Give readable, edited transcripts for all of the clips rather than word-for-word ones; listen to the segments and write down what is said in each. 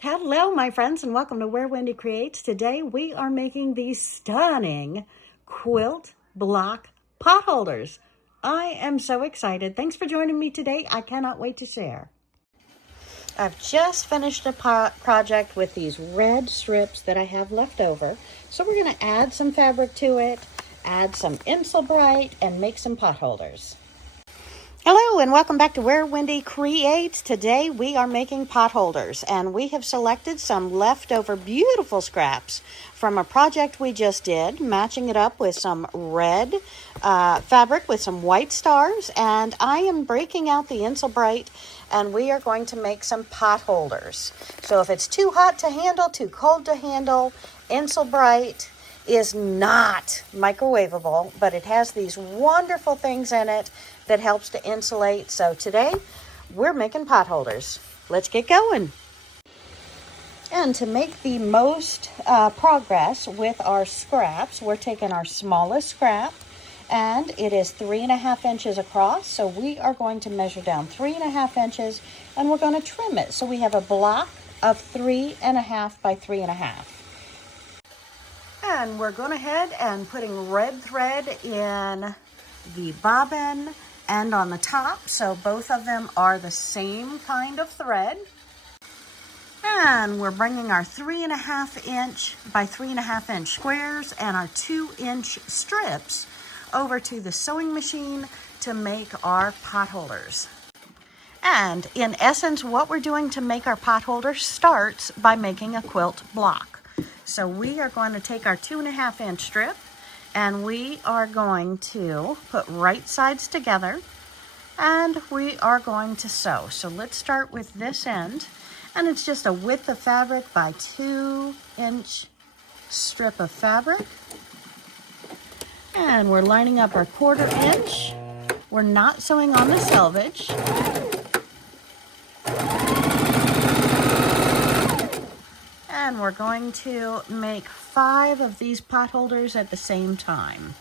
Hello, my friends, and welcome to Where Wendy Creates. Today we are making these stunning quilt block potholders. I am so excited. Thanks for joining me today. I cannot wait to share. I've just finished a project with these red strips that I have left over. So we're going to add some fabric to it, add some Insulbrite, and make some potholders. Hello and welcome back to Where Wendy Creates. Today we are making potholders, and we have selected some leftover beautiful scraps from a project we just did, matching it up with some red fabric with some white stars, and I am breaking out the Insulbrite and we are going to make some potholders. So if it's too hot to handle, too cold to handle, Insulbrite is not microwavable, but it has these wonderful things in it that helps to insulate. So today we're making potholders. Let's get going. And to make the most progress with our scraps, we're taking our smallest scrap, and it is 3.5 inches across. So we are going to measure down 3.5 inches, and we're going to trim it. So we have a block of 3.5 by 3.5. And we're going ahead and putting red thread in the bobbin and on the top, so both of them are the same kind of thread. And we're bringing our 3.5 inch by 3.5 inch squares and our 2-inch strips over to the sewing machine to make our potholders. And in essence, what we're doing to make our potholders starts by making a quilt block. So we are going to take our 2.5 inch strip, and we are going to put right sides together, and we are going to sew. So let's start with this end, and it's just a width of fabric by 2-inch strip of fabric. And we're lining up our 1/4 inch. We're not sewing on the selvage. And we're going to make 5 of these potholders at the same time.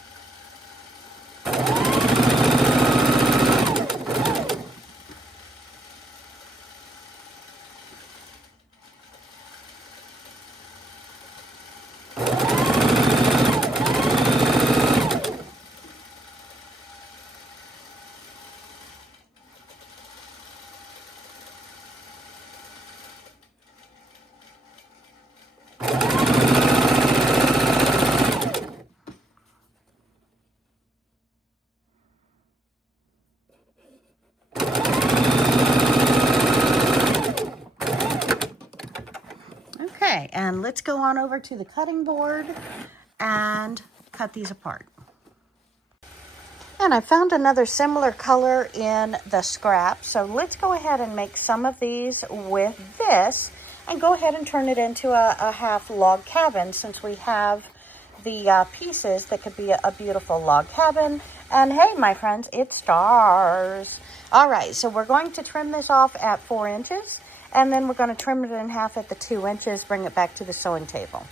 Okay, and let's go on over to the cutting board and cut these apart. And I found another similar color in the scrap, so let's go ahead and make some of these with this and go ahead and turn it into a half log cabin, since we have the pieces that could be a beautiful log cabin. And hey, my friends, it stars. All right, so we're going to trim this off at 4 inches. And then we're going to trim it in half at the 2 inches, bring it back to the sewing table.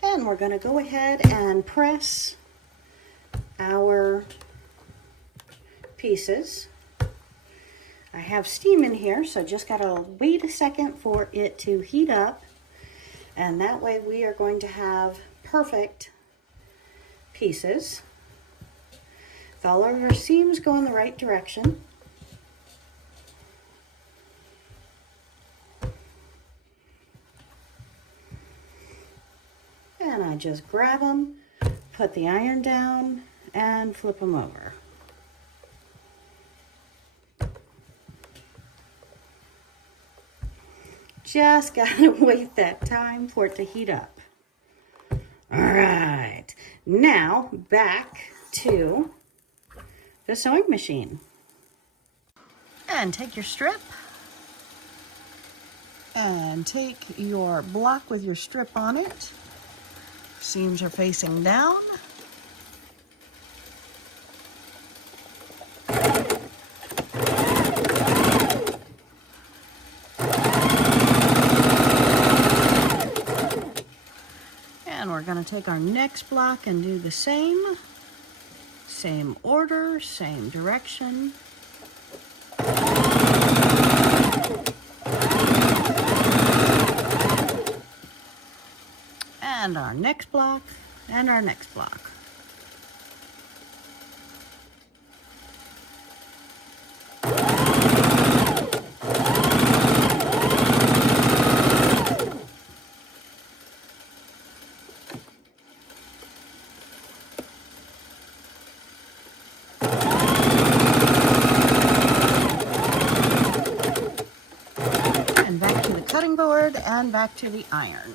And we're going to go ahead and press our pieces. I have steam in here, so just got to wait a second for it to heat up. And that way we are going to have perfect pieces. If all of our seams go in the right direction. And I just grab them, put the iron down, and flip them over. Just gotta wait that time for it to heat up. All right, now back to the sewing machine. And take your strip and take your block with your strip on it. Seams are facing down. And we're going to take our next block and do the same. Same order, same direction. and our next block, and our next block. And back to the cutting board and back to the iron.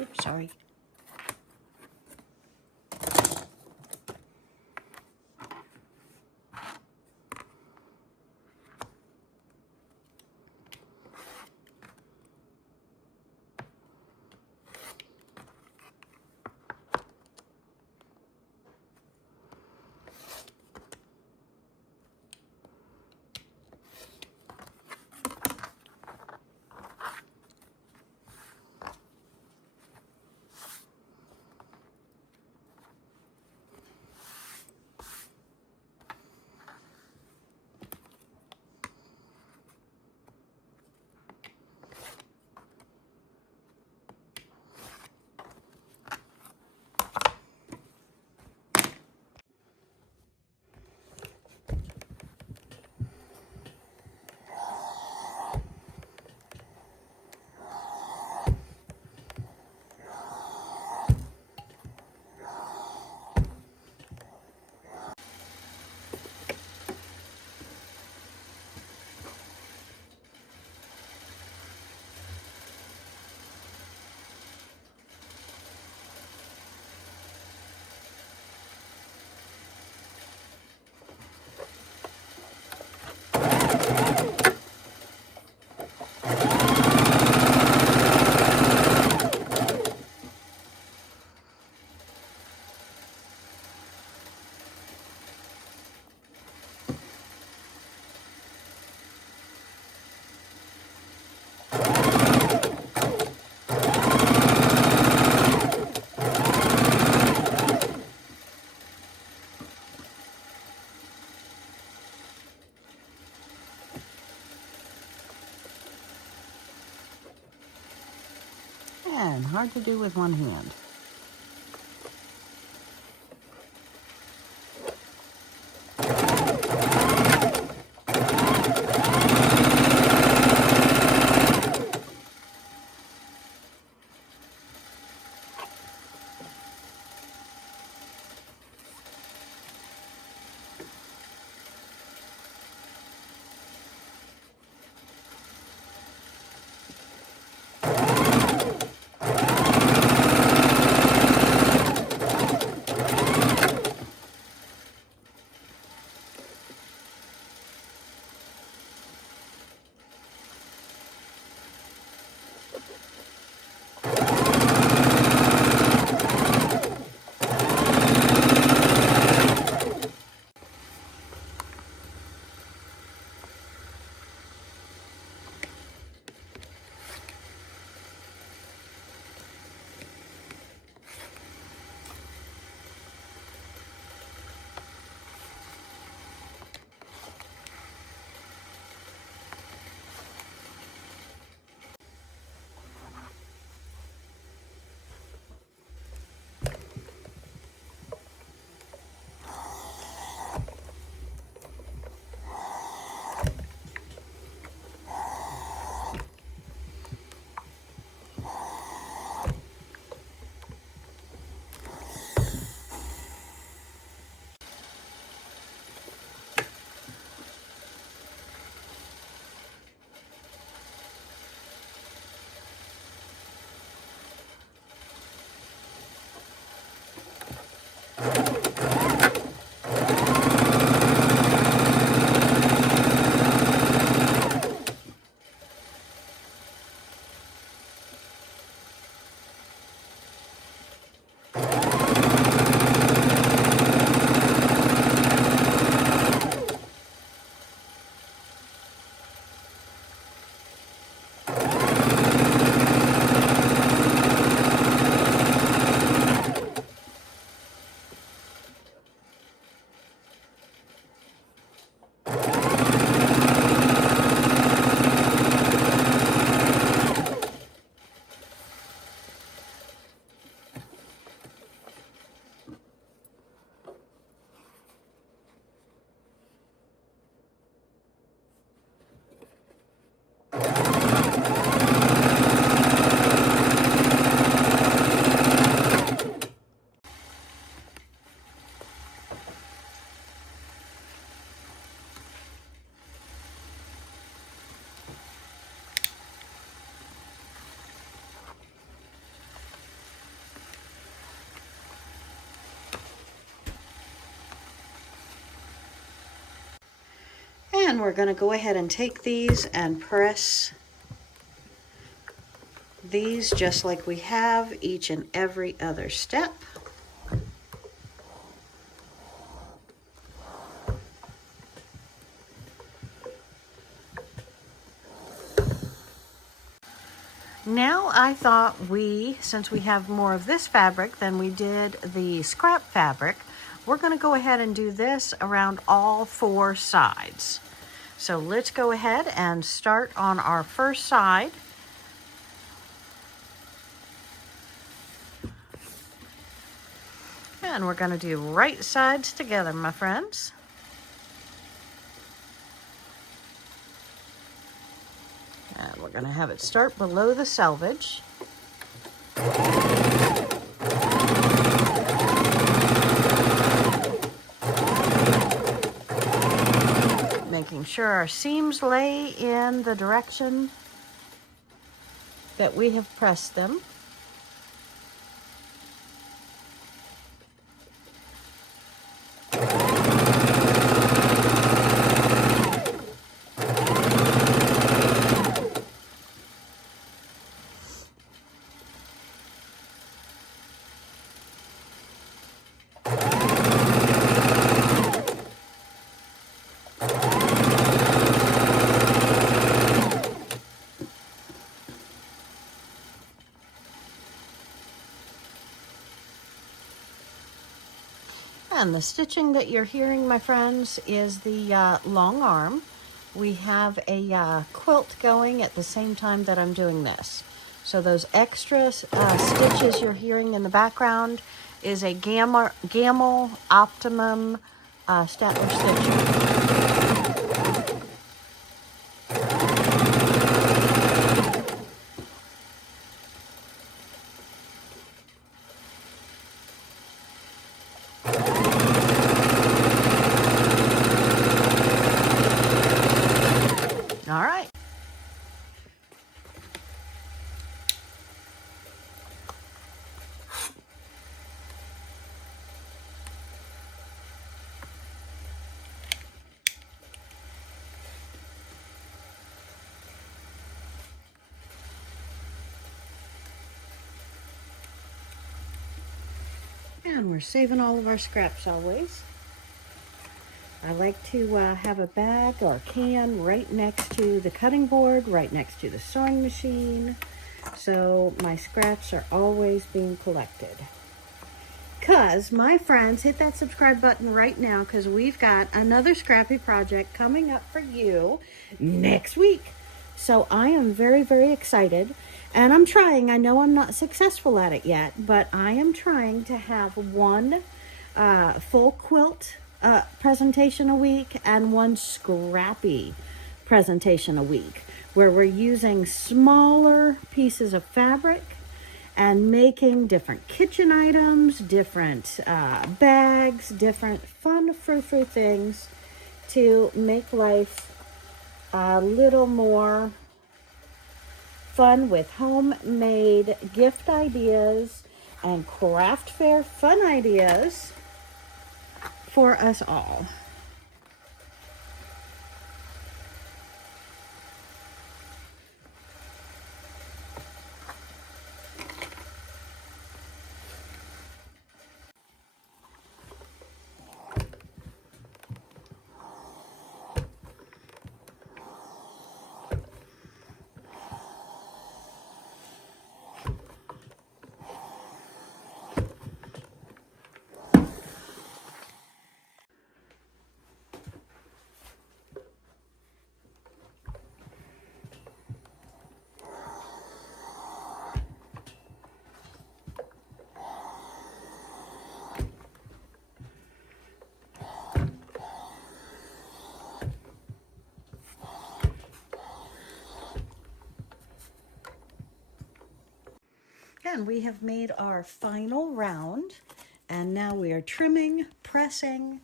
Oops, sorry. And hard to do with one hand. And we're going to go ahead and take these and press these just like we have each and every other step. Now I thought since we have more of this fabric than we did the scrap fabric, we're going to go ahead and do this around all 4 sides. So let's go ahead and start on our first side. And we're going to do right sides together, my friends. And we're going to have it start below the selvage. Making sure our seams lay in the direction that we have pressed them. And the stitching that you're hearing, my friends, is the long arm. We have a quilt going at the same time that I'm doing this. So those extra stitches you're hearing in the background is a Gamma Optimum Statler stitcher. All right. And we're saving all of our scraps always. I like to have a bag or can right next to the cutting board, right next to the sewing machine, so my scraps are always being collected. Because, my friends, hit that subscribe button right now, because we've got another scrappy project coming up for you next week. So I am very, very excited, and I'm trying. I know I'm not successful at it yet, but I am trying to have one full quilt presentation a week and one scrappy presentation a week, where we're using smaller pieces of fabric and making different kitchen items, different bags, different fun frou-frou things to make life a little more fun with homemade gift ideas and craft fair fun ideas for us all. And we have made our final round, and now we are trimming, pressing,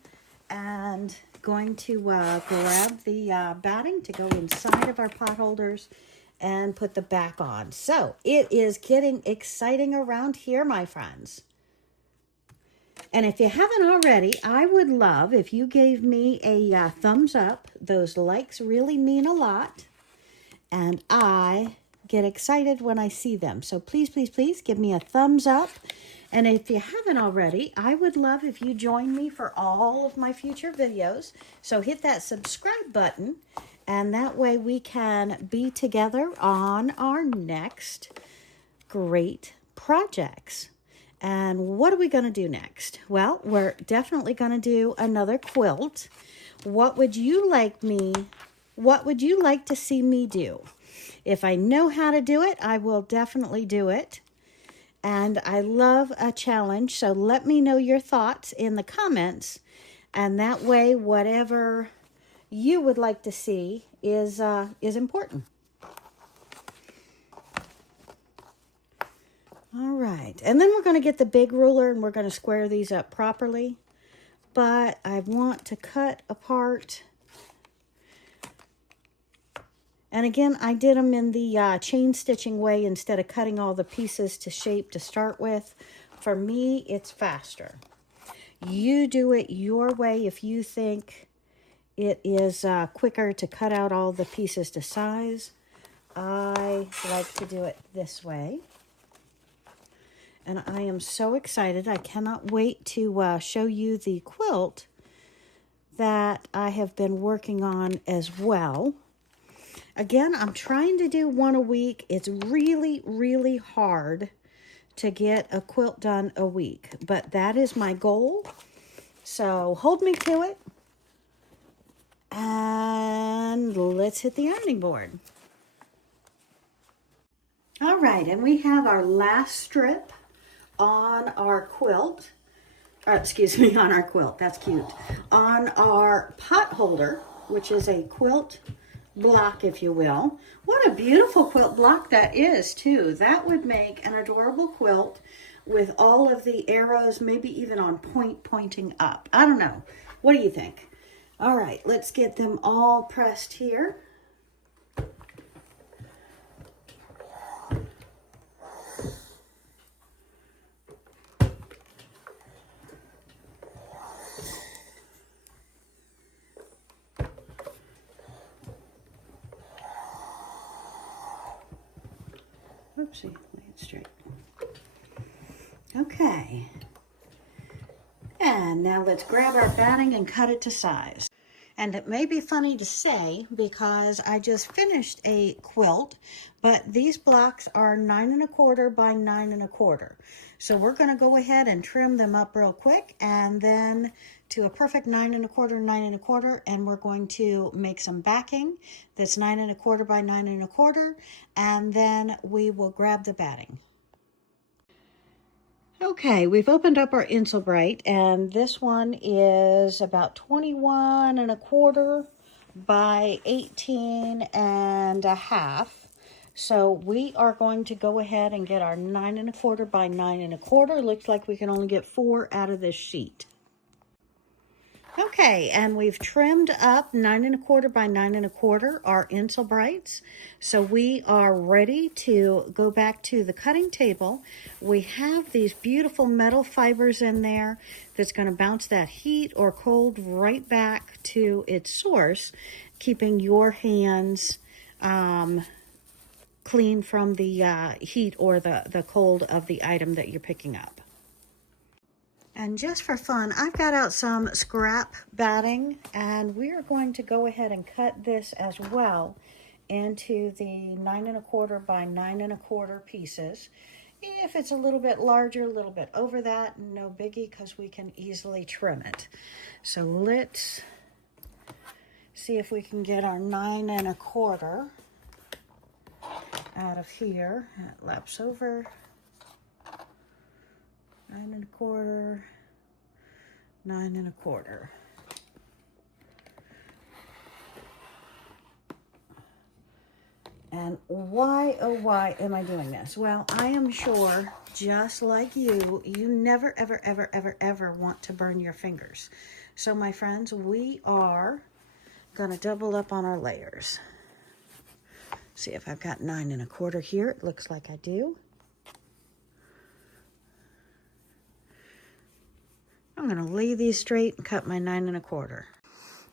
and going to grab the batting to go inside of our pot holders and put the back on. So it is getting exciting around here, my friends. And if you haven't already, I would love if you gave me a thumbs up. Those likes really mean a lot. And I get excited when I see them. So please, please, please give me a thumbs up. And if you haven't already, I would love if you join me for all of my future videos. So hit that subscribe button, and that way we can be together on our next great projects. And what are we going to do next? Well, we're definitely going to do another quilt. What would you like to see me do? If I know how to do it, I will definitely do it. And I love a challenge, so let me know your thoughts in the comments. And that way, whatever you would like to see is important. All right, and then we're going to get the big ruler and we're going to square these up properly. But I want to cut apart. And again, I did them in the chain stitching way instead of cutting all the pieces to shape to start with. For me, it's faster. You do it your way if you think it is quicker to cut out all the pieces to size. I like to do it this way. And I am so excited. I cannot wait to show you the quilt that I have been working on as well. Again, I'm trying to do one a week. It's really, really hard to get a quilt done a week, but that is my goal. So hold me to it. And let's hit the ironing board. All right, and we have our last strip on our quilt. Excuse me, on our quilt. That's cute. On our pot holder, which is a quilt block, if you will. What a beautiful quilt block that is, too. That would make an adorable quilt with all of the arrows, maybe even on pointing up. I don't know. What do you think? All right, let's get them all pressed here. Oopsie, lay it straight. Okay. And now let's grab our batting and cut it to size. And it may be funny to say because I just finished a quilt, but these blocks are 9 1/4 by 9 1/4. So we're going to go ahead and trim them up real quick and then to a perfect 9 1/4, 9 1/4, and we're going to make some backing that's 9 1/4 by 9 1/4, and then we will grab the batting. Okay, we've opened up our Insulbright, and this one is about 21 1/4 by 18 1/2. So we are going to go ahead and get our 9 1/4 by 9 1/4. Looks like we can only get 4 out of this sheet. Okay, and we've trimmed up 9 1/4 by 9 1/4 our Insulbrights. So we are ready to go back to the cutting table. We have these beautiful metal fibers in there that's going to bounce that heat or cold right back to its source, keeping your hands clean from the heat or the cold of the item that you're picking up. And just for fun, I've got out some scrap batting, and we are going to go ahead and cut this as well into the 9 1/4 by 9 1/4 pieces. If it's a little bit larger, a little bit over that, no biggie, because we can easily trim it. So let's see if we can get our 9 1/4 out of here. It laps over. 9 1/4, 9 1/4. And why, oh why am I doing this? Well, I am sure, just like you, you never, ever, ever, ever, ever want to burn your fingers. So my friends, we are going to double up on our layers. See if I've got 9 1/4 here. It looks like I do. I'm going to lay these straight and cut my 9 1/4.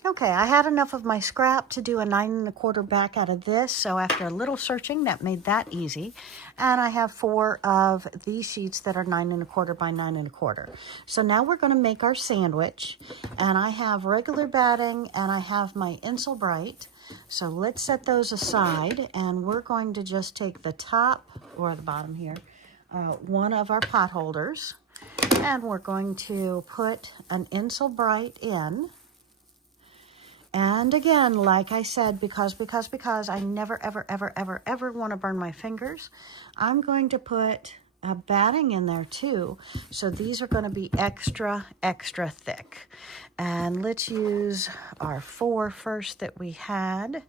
Okay, I had enough of my scrap to do a 9 1/4 back out of this, so after a little searching, that made that easy. And I have 4 of these sheets that are 9 1/4 by 9 1/4. So now we're going to make our sandwich, and I have regular batting, and I have my Insel Bright. So let's set those aside, and we're going to just take the top, or the bottom here, one of our pot holders, and we're going to put an Insel Bright in. And again, like I said, because I never, ever want to burn my fingers, I'm going to put a batting in there too. So these are going to be extra thick. And let's use our 4 first that we had.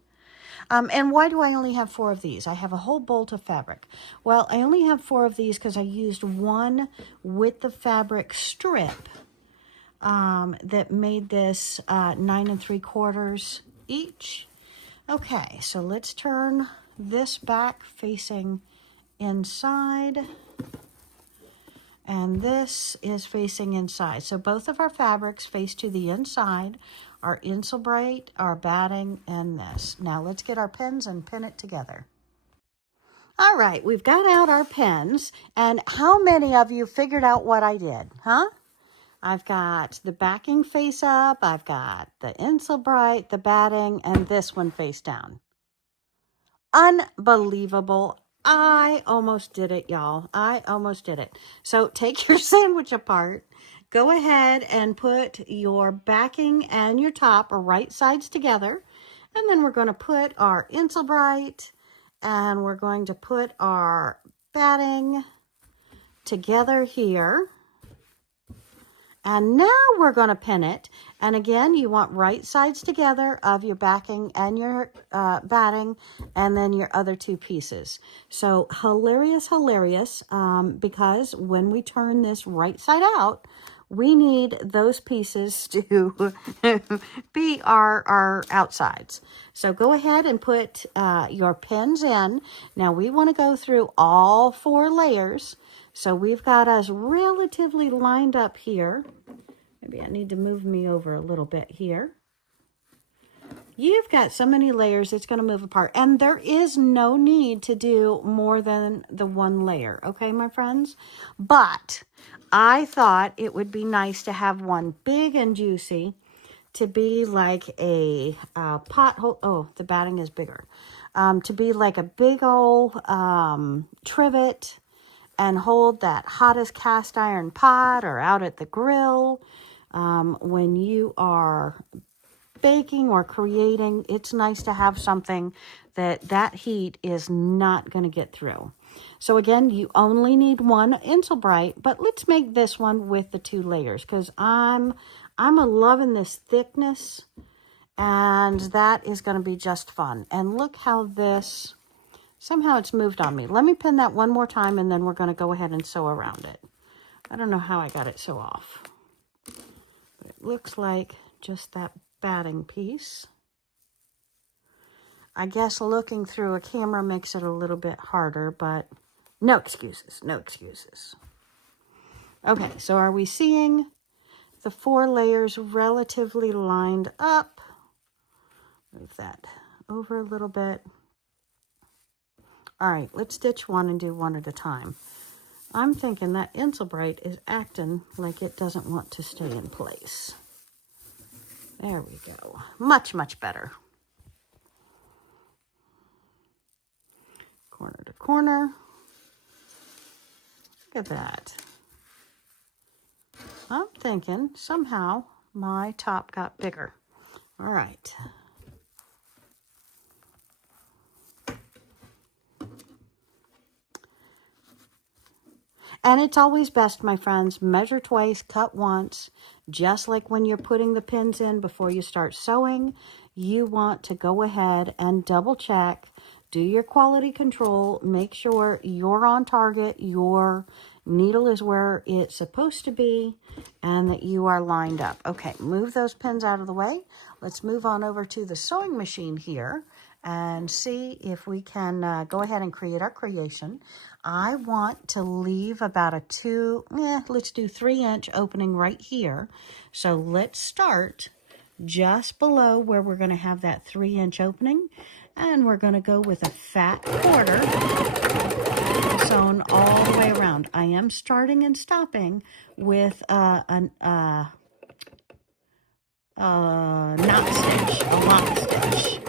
And why do I only have 4 of these? I have a whole bolt of fabric. Well, I only have 4 of these because I used one with the fabric strip. That made this 9 3/4 each. Okay, so let's turn this back facing inside, and this is facing inside. So both of our fabrics face to the inside, our Insel Bright, our batting, and this. Now let's get our pins and pin it together. All right, we've got out our pins, and how many of you figured out what I did, huh? I've got the backing face up, I've got the Insel Bright, the batting, and this one face down. Unbelievable. I almost did it, y'all. I almost did it. So take your sandwich apart. Go ahead and put your backing and your top right sides together. And then we're going to put our Insel Bright and we're going to put our batting together here. And now we're going to pin it. And again, you want right sides together of your backing and your batting, and then your other 2 pieces. So hilarious, because when we turn this right side out, we need those pieces to be our outsides. So go ahead and put your pins in. Now we want to go through all 4 layers. So we've got us relatively lined up here. Maybe I need to move me over a little bit here. You've got so many layers, it's going to move apart. And there is no need to do more than the 1 layer. Okay, my friends? But I thought it would be nice to have one big and juicy to be like a pothole. Oh, the batting is bigger. To be like a big old trivet and hold that hottest cast iron pot or out at the grill. When you are baking or creating, it's nice to have something that heat is not going to get through. So again, you only need 1 Insel Bright, but let's make this one with the 2 layers because I'm loving this thickness, and that is going to be just fun. And look how this, somehow it's moved on me. Let me pin that one more time, and then we're going to go ahead and sew around it. I don't know how I got it so off. But it looks like just that batting piece. I guess looking through a camera makes it a little bit harder, but no excuses, no excuses. Okay, so are we seeing the 4 layers relatively lined up? Move that over a little bit. All right, let's stitch one and do one at a time. I'm thinking that Insel Bright is acting like it doesn't want to stay in place. There we go. Much better. Corner to corner. Look at that. I'm thinking somehow my top got bigger. All right. And it's always best, my friends, measure twice, cut once. Just like when you're putting the pins in before you start sewing, you want to go ahead and double check, do your quality control, make sure you're on target, your needle is where it's supposed to be, and that you are lined up. Okay, move those pins out of the way. Let's move on over to the sewing machine here, and see if we can go ahead and create our creation. I want to leave about a let's do 3-inch opening right here. So let's start just below where we're going to have that 3-inch opening, and we're going to go with a fat quarter sewn all the way around. I am starting and stopping with a knot stitch, a lock stitch.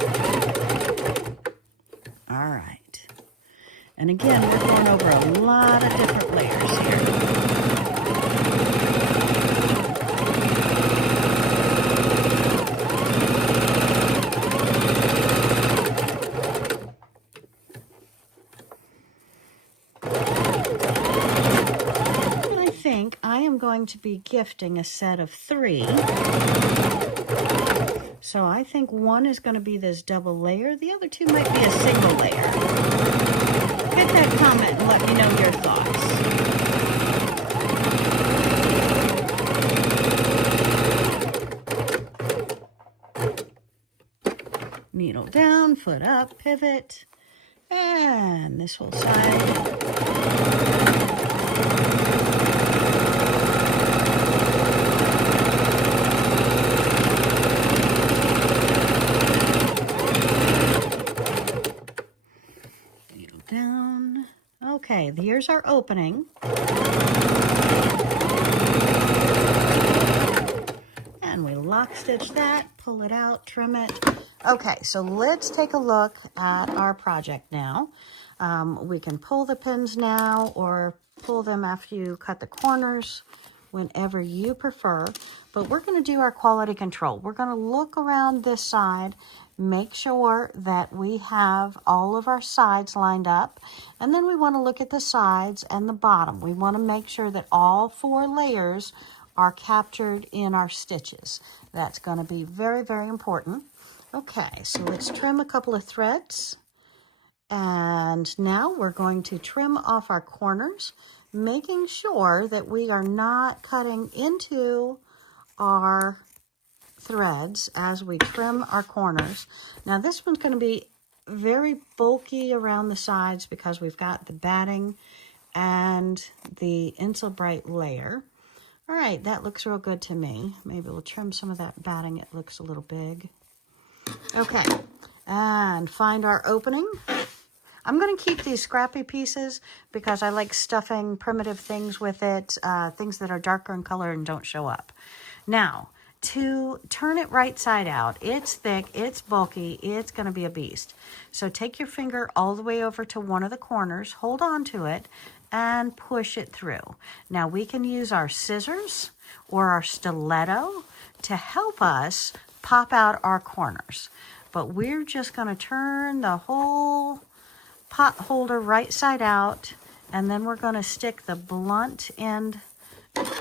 All right. And again, we're going over a lot of different layers here. I think I am going to be gifting a set of 3. So I think one is going to be this double layer. The other 2 might be a single layer. Hit that comment and let me know your thoughts. Needle down, foot up, pivot, and this whole side. Down. Okay, here's our opening. And we lock stitch that, pull it out, trim it. Okay, so let's take a look at our project now. We can pull the pins now or pull them after you cut the corners, whenever you prefer. But we're going to do our quality control. We're going to look around this side, make sure that we have all of our sides lined up, and then we want to look at the sides and the bottom. We want to make sure that all 4 layers are captured in our stitches. That's going to be very, very important. Okay, so let's trim a couple of threads. And now we're going to trim off our corners, making sure that we are not cutting into our threads as we trim our corners. Now this one's going to be very bulky around the sides because we've got the batting and the Insulbrite layer. All right, that looks real good to me. Maybe we'll trim some of that batting. It looks a little big. Okay, and find our opening. I'm going to keep these scrappy pieces because I like stuffing primitive things with it, things that are darker in color and don't show up. Now, to turn it right side out, it's thick, it's bulky, it's going to be a beast. So take your finger all the way over to one of the corners, hold on to it, and push it through. Now we can use our scissors or our stiletto to help us pop out our corners. But we're just going to turn the whole pot holder right side out, and then we're going to stick the blunt end.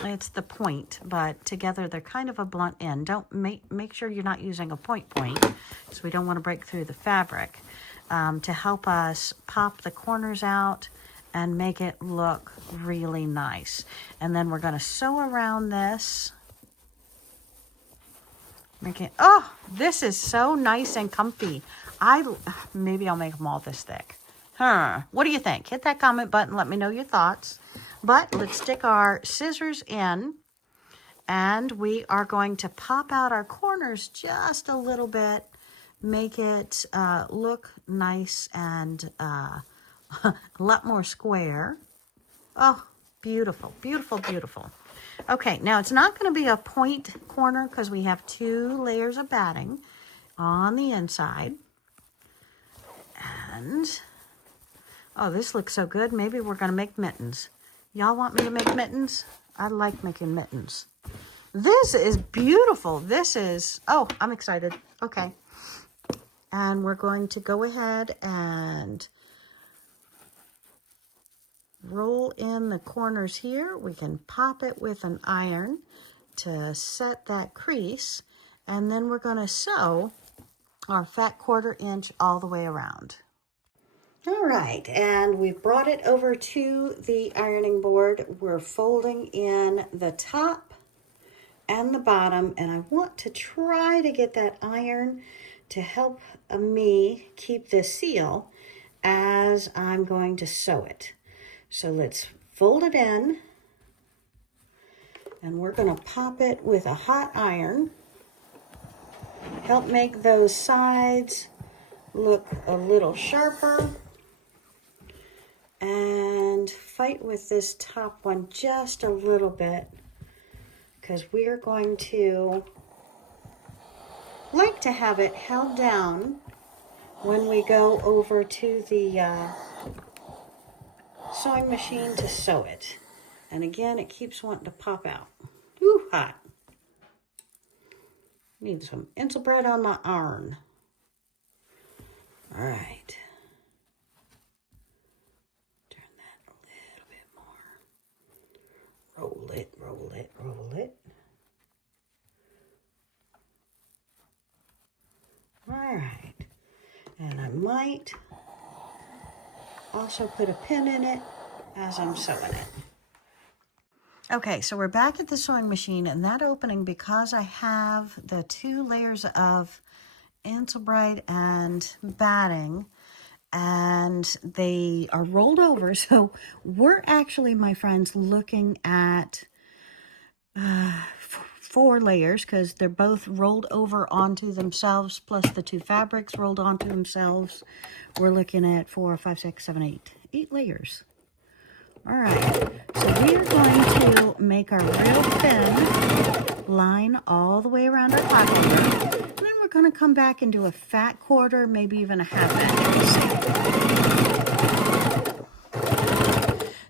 It's the point, but together they're kind of a blunt end. Don't make sure you're not using a point, so we don't want to break through the fabric, to help us pop the corners out and make it look really nice. And then we're going to sew around this. Oh, this is so nice and comfy. Maybe I'll make them all this thick. What do you think? Hit that comment button. Let me know your thoughts. But let's stick our scissors in, and we are going to pop out our corners just a little bit, make it look nice and a lot more square. Oh, beautiful, beautiful, beautiful. Okay, now it's not going to be a point corner because we have 2 layers of batting on the inside. And, oh, this looks so good. Maybe we're going to make mittens. Y'all want me to make mittens? I like making mittens. This is beautiful. Oh, I'm excited. Okay. And we're going to go ahead and roll in the corners here. We can pop it with an iron to set that crease. And then we're going to sew our fat 1/4 inch all the way around. All right, and we've brought it over to the ironing board. We're folding in the top and the bottom, and I want to try to get that iron to help me keep this seal as I'm going to sew it. So let's fold it in, and we're going to pop it with a hot iron. Help make those sides look a little sharper, and fight with this top one just a little bit, because we're going to like to have it held down when we go over to the sewing machine to sew it. And again, it keeps wanting to pop out. Ooh, hot. Need some Insulbread on my iron. All right. Turn that a little bit more. Roll it, roll it, roll it. All right. And I might also put a pin in it as I'm sewing it. Okay, so we're back at the sewing machine, and that opening, because I have the 2 layers of Insulbread and batting, and they are rolled over, so we're actually, my friends, looking at 4 layers, because they're both rolled over onto themselves, plus the 2 fabrics rolled onto themselves. We're looking at 4, 5, 6, 7, 8 layers. All right, so we are going to make our real thin line all the way around our potholder, and then we're going to come back and do a fat quarter, maybe even a half inch.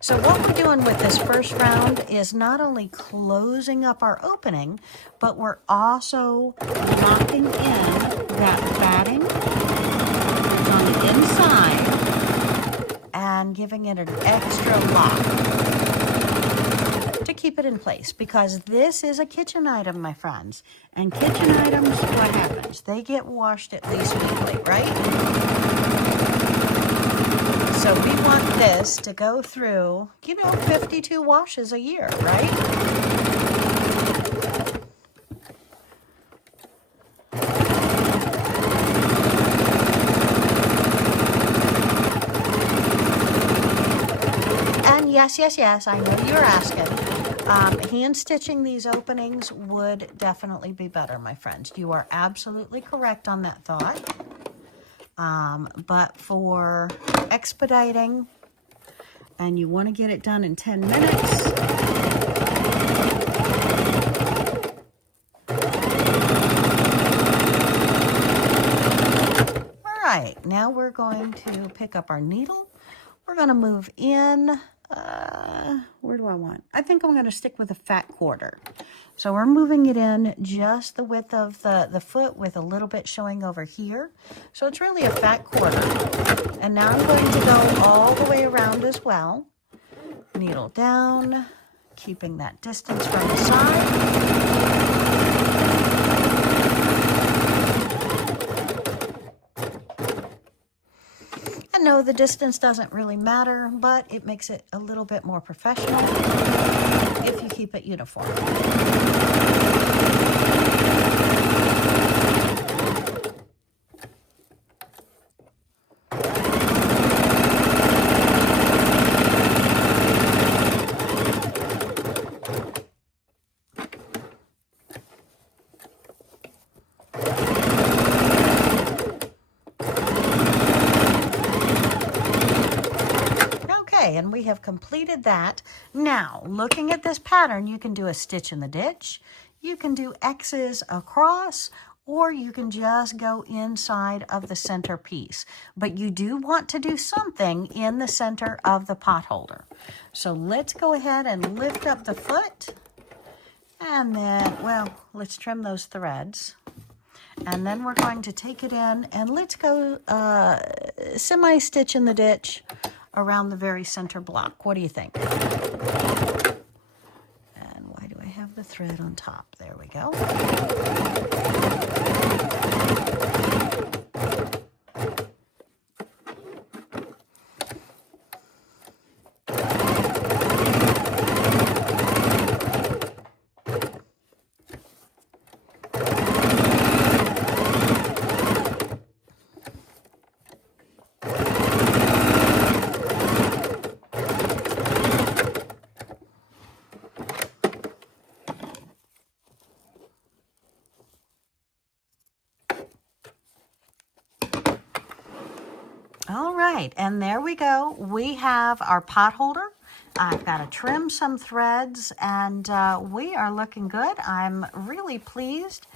So what we're doing with this first round is not only closing up our opening, but we're also locking in that batting on the inside and giving it an extra lock to keep it in place, because this is a kitchen item, my friends. And kitchen items, what happens? They get washed at least weekly, right? So we want this to go through, 52 washes a year, right? Yes, I know you're asking. Hand stitching these openings would definitely be better, my friends. You are absolutely correct on that thought. But for expediting, and you want to get it done in 10 minutes, all right, now we're going to pick up our needle. We're going to move in. Where do I want? I think I'm going to stick with a fat quarter. So we're moving it in just the width of the foot, with a little bit showing over here. So it's really a fat quarter. And now I'm going to go all the way around as well. Needle down, keeping that distance from the side. No, the distance doesn't really matter, but it makes it a little bit more professional if you keep it uniform. And we have completed that. Now, looking at this pattern, you can do a stitch in the ditch, you can do X's across, or you can just go inside of the center piece. But you do want to do something in the center of the potholder. So let's go ahead and lift up the foot, and then, well, let's trim those threads. And then we're going to take it in, and let's go semi-stitch in the ditch around the very center block. What do you think? And why do I have the thread on top? There we go. All right, and there we go. We have our pot holder. I've got to trim some threads, and we are looking good. I'm really pleased.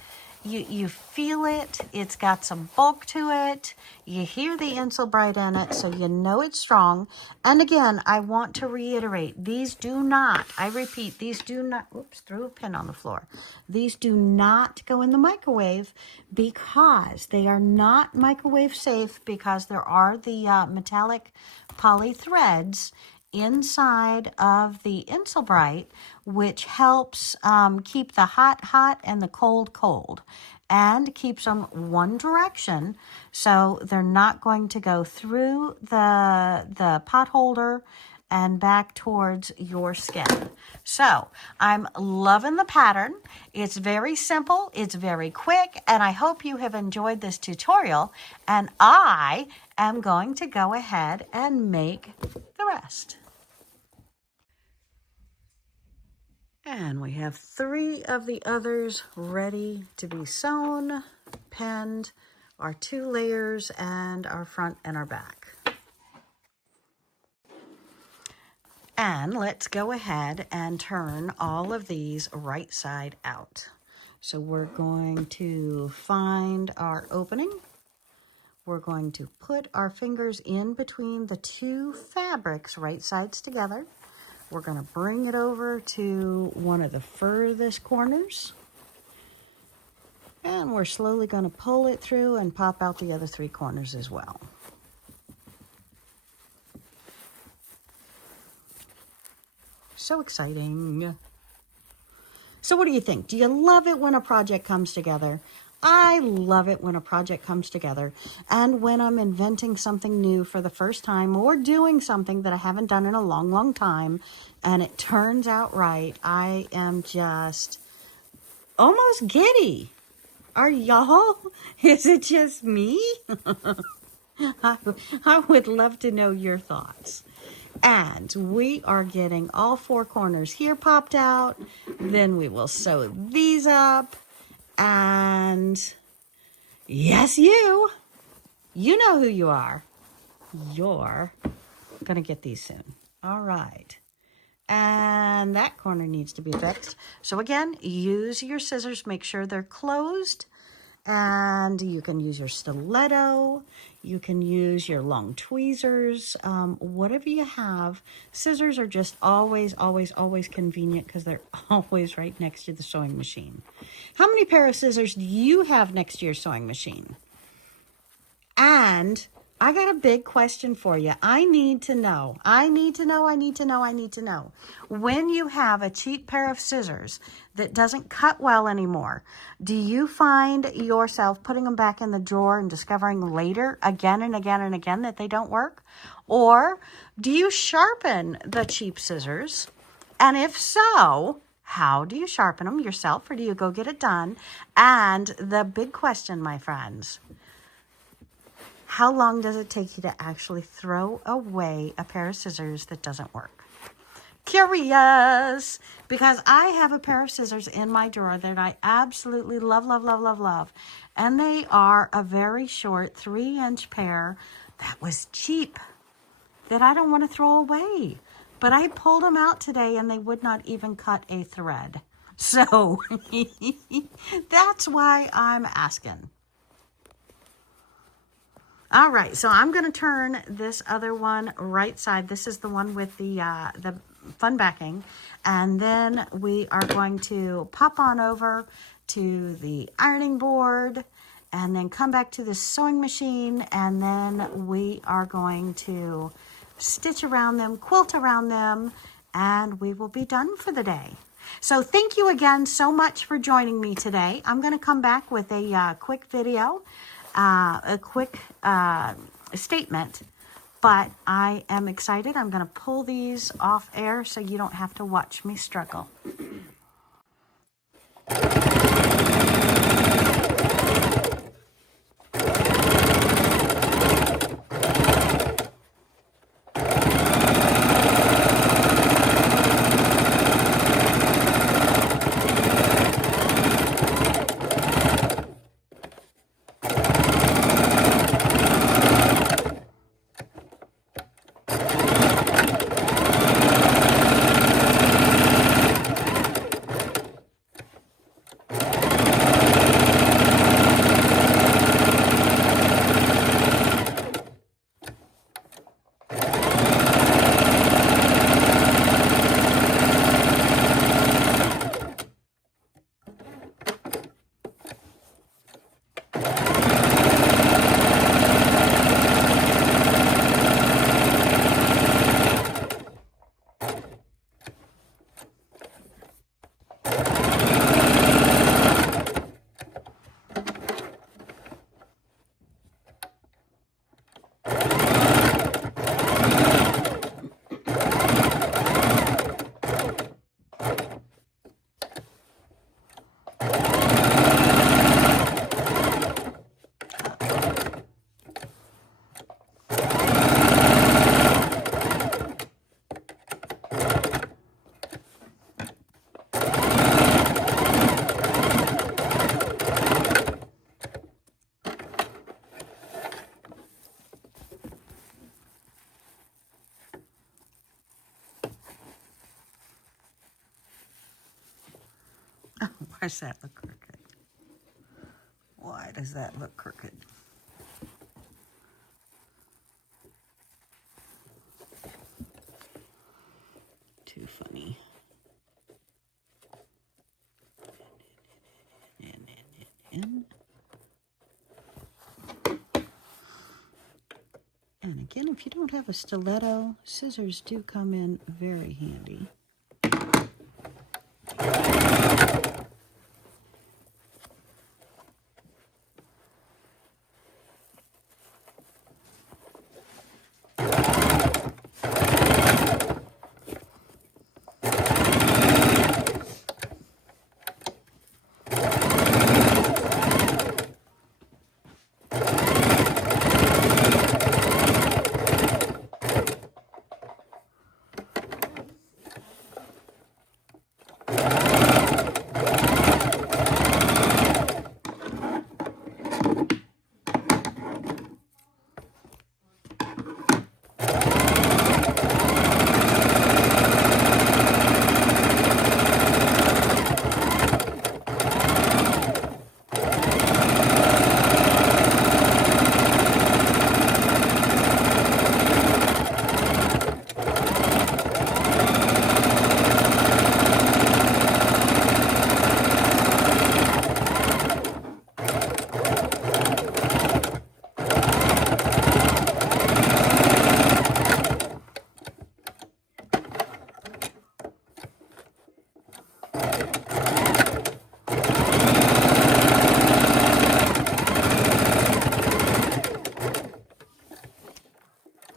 You feel it. It's got some bulk to it. You hear the Insulbright in it, so you know it's strong. And again, I want to reiterate, these do not, I repeat, these do not, oops, threw a pin on the floor. These do not go in the microwave because they are not microwave safe, because there are the metallic poly threads inside of the Insulbright, which helps keep the hot hot and the cold cold, and keeps them one direction, so they're not going to go through the pot holder and back towards your skin. So I'm loving the pattern. It's very simple, it's very quick, and I hope you have enjoyed this tutorial, and I am going to go ahead and make the rest. And we have 3 of the others ready to be sewn, pinned, our 2 layers, and our front and our back. And let's go ahead and turn all of these right side out. So we're going to find our opening. We're going to put our fingers in between the 2 fabrics, right sides together. We're going to bring it over to one of the furthest corners. And we're slowly going to pull it through and pop out the other 3 corners as well. So exciting. So what do you think? Do you love it when a project comes together? I love it when a project comes together, and when I'm inventing something new for the first time, or doing something that I haven't done in a long, long time, and it turns out right. I am just almost giddy. Are y'all? Is it just me? I would love to know your thoughts. And we are getting all 4 corners here popped out. Then we will sew these up. And yes, you know who you are. You're going to get these soon. All right. And that corner needs to be fixed. So again, use your scissors. Make sure they're closed. And you can use your stiletto. You can use your long tweezers. Whatever you have. Scissors are just always, always, always convenient because they're always right next to the sewing machine. How many pair of scissors do you have next to your sewing machine? And I got a big question for you. I need to know. When you have a cheap pair of scissors that doesn't cut well anymore, do you find yourself putting them back in the drawer and discovering later, again and again and again, that they don't work? Or do you sharpen the cheap scissors? And if so, how do you sharpen them yourself, or do you go get it done? And the big question, my friends, how long does it take you to actually throw away a pair of scissors that doesn't work? Curious, because I have a pair of scissors in my drawer that I absolutely love, love, love, love, love. And they are a very short 3-inch pair that was cheap, that I don't want to throw away. But I pulled them out today and they would not even cut a thread. So that's why I'm asking. All right, so I'm going to turn this other one right side. This is the one with the fun backing. And then we are going to pop on over to the ironing board and then come back to the sewing machine. And then we are going to stitch around them, quilt around them, and we will be done for the day. So thank you again so much for joining me today. I'm going to come back with a quick video. A quick statement, but I am excited. I'm going to pull these off air so you don't have to watch me struggle. does that look crooked? Why does that look crooked? Too funny. And again, if you don't have a stiletto, scissors do come in very handy.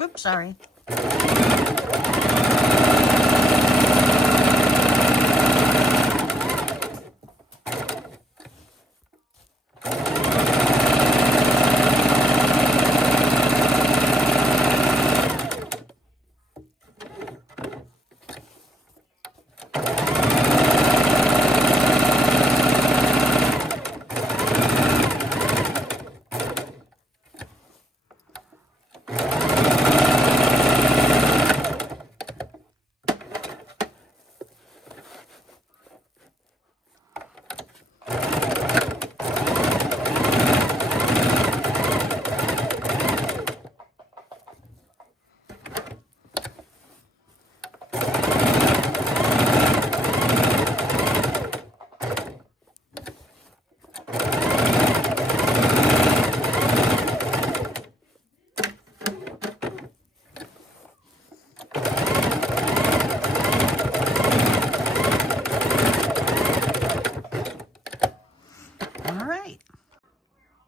Oops, sorry.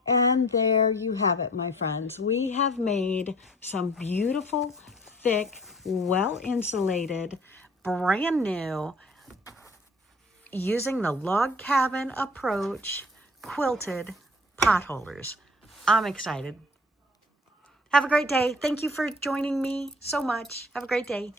And there you have it, my friends. We have made some beautiful, thick, well-insulated, brand new, using the log cabin approach, quilted potholders. I'm excited. Have a great day. Thank you for joining me so much. Have a great day.